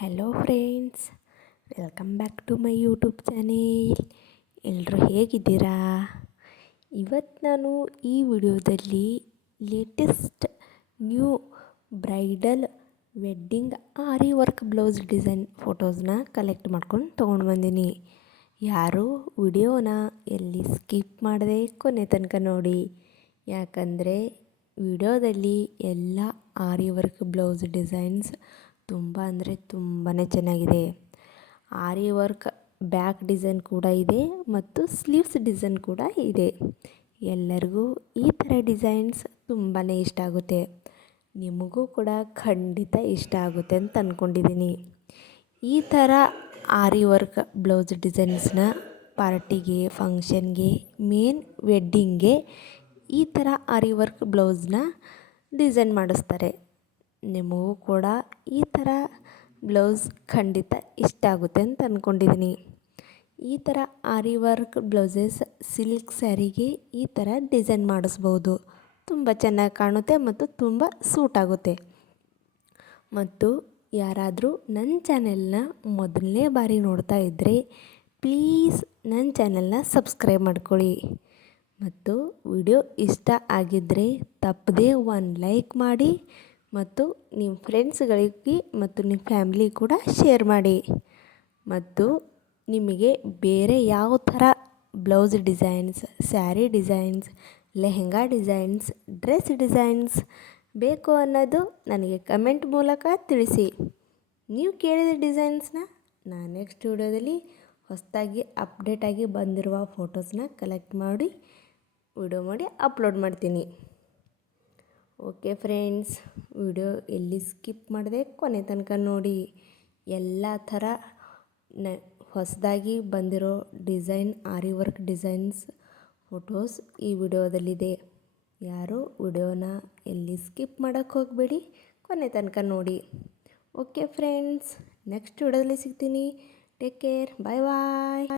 Hello friends, welcome back to my YouTube channel. ಎಲ್ಲರೂ ಹೇಗಿದ್ದೀರಾ? ಇವತ್ತು ನಾನು ಈ ವಿಡಿಯೋದಲ್ಲಿ latest new bridal wedding aari work blouse design ಫೋಟೋಸ್ನ ಕಲೆಕ್ಟ್ ಮಾಡ್ಕೊಂಡು ತೊಗೊಂಡು ಬಂದೀನಿ. ಯಾರು ವಿಡಿಯೋನ ಎಲ್ಲಿ ಸ್ಕಿಪ್ ಮಾಡದೆ ಕೊನೆ ತನಕ ನೋಡಿ, ಯಾಕಂದರೆ ವಿಡಿಯೋದಲ್ಲಿ ಎಲ್ಲ ಆರಿ ವರ್ಕ್ ಬ್ಲೌಸ್ ಡಿಸೈನ್ಸ್ ತುಂಬ ಅಂದರೆ ತುಂಬಾ ಚೆನ್ನಾಗಿದೆ. ಆರಿ ವರ್ಕ್ ಬ್ಯಾಕ್ ಡಿಸೈನ್ ಕೂಡ ಇದೆ ಮತ್ತು ಸ್ಲೀವ್ಸ್ ಡಿಸೈನ್ ಕೂಡ ಇದೆ. ಎಲ್ಲರಿಗೂ ಈ ಥರ ಡಿಸೈನ್ಸ್ ತುಂಬಾ ಇಷ್ಟ ಆಗುತ್ತೆ. ನಿಮಗೂ ಕೂಡ ಖಂಡಿತ ಇಷ್ಟ ಆಗುತ್ತೆ ಅಂತ ಅಂದ್ಕೊಂಡಿದ್ದೀನಿ. ಈ ಥರ ಆರಿ ವರ್ಕ್ ಬ್ಲೌಸ್ ಡಿಸೈನ್ಸ್ನ ಪಾರ್ಟಿಗೆ, ಫಂಕ್ಷನ್ಗೆ, ಮೇನ್ ವೆಡ್ಡಿಂಗ್ಗೆ ಈ ಥರ ಆರಿ ವರ್ಕ್ ಬ್ಲೌಸ್ನ ಡಿಸೈನ್ ಮಾಡಿಸ್ತಾರೆ. ನಿಮಗೂ ಕೂಡ ಈ ಥರ ಬ್ಲೌಸ್ ಖಂಡಿತ ಇಷ್ಟ ಆಗುತ್ತೆ ಅಂತ ಅಂದ್ಕೊಂಡಿದ್ದೀನಿ. ಈ ಥರ ಆರಿ ವರ್ಕ್ ಬ್ಲೌಸಸ್ ಸಿಲ್ಕ್ ಸ್ಯಾರಿಗೆ ಈ ಥರ ಡಿಸೈನ್ ಮಾಡಿಸ್ಬೋದು. ತುಂಬ ಚೆನ್ನಾಗಿ ಕಾಣುತ್ತೆ ಮತ್ತು ತುಂಬ ಸೂಟ್ ಆಗುತ್ತೆ. ಮತ್ತು ಯಾರಾದರೂ ನನ್ನ ಚಾನೆಲ್ನ ಮೊದಲನೇ ಬಾರಿ ನೋಡ್ತಾ ಇದ್ದರೆ ಪ್ಲೀಸ್ ನನ್ನ ಚಾನೆಲ್ನ ಸಬ್ಸ್ಕ್ರೈಬ್ ಮಾಡ್ಕೊಳ್ಳಿ. ಮತ್ತು ವಿಡಿಯೋ ಇಷ್ಟ ಆಗಿದ್ದರೆ ತಪ್ಪದೇ ಒಂದು ಲೈಕ್ ಮಾಡಿ ಮತ್ತು ನಿಮ್ಮ ಫ್ರೆಂಡ್ಸ್ಗಳಿಗೆ ಮತ್ತು ನಿಮ್ಮ ಫ್ಯಾಮಿಲಿ ಕೂಡ ಶೇರ್ ಮಾಡಿ. ಮತ್ತು ನಿಮಗೆ ಬೇರೆ ಯಾವ ಥರ blouse designs, sari designs, lehenga designs, dress designs ಬೇಕು ಅನ್ನೋದು ನನಗೆ ಕಮೆಂಟ್ ಮೂಲಕ ತಿಳಿಸಿ. ನೀವು ಕೇಳಿದ ಡಿಸೈನ್ಸ್ನ ನಾನು ನೆಕ್ಸ್ಟ್ ವಿಡಿಯೋದಲ್ಲಿ ಹೊಸದಾಗಿ ಅಪ್ಡೇಟಾಗಿ ಬಂದಿರುವ ಫೋಟೋಸ್ನ ಕಲೆಕ್ಟ್ ಮಾಡಿ ವಿಡಿಯೋ ಮಾಡಿ ಅಪ್ಲೋಡ್ ಮಾಡ್ತೀನಿ. ಓಕೆ ಫ್ರೆಂಡ್ಸ್, ವಿಡಿಯೋ ಎಲ್ಲಿ ಸ್ಕಿಪ್ ಮಾಡದೆ ಕೊನೆ ತನಕ ನೋಡಿ. ಎಲ್ಲ ಥರ ಹೊಸದಾಗಿ ಬಂದಿರೋ ಡಿಸೈನ್ ಆರಿ ವರ್ಕ್ ಡಿಸೈನ್ಸ್ ಫೋಟೋಸ್ ಈ ವಿಡಿಯೋದಲ್ಲಿದೆ. ಯಾರು ವಿಡಿಯೋನ ಎಲ್ಲಿ ಸ್ಕಿಪ್ ಮಾಡೋಕ್ಕೆ ಹೋಗಬೇಡಿ, ಕೊನೆ ತನಕ ನೋಡಿ. ಓಕೆ ಫ್ರೆಂಡ್ಸ್, ನೆಕ್ಸ್ಟ್ ವಿಡಿಯೋದಲ್ಲಿ ಸಿಗ್ತೀನಿ. ಟೇಕ್ ಕೇರ್, ಬಾಯ್ ಬಾಯ್.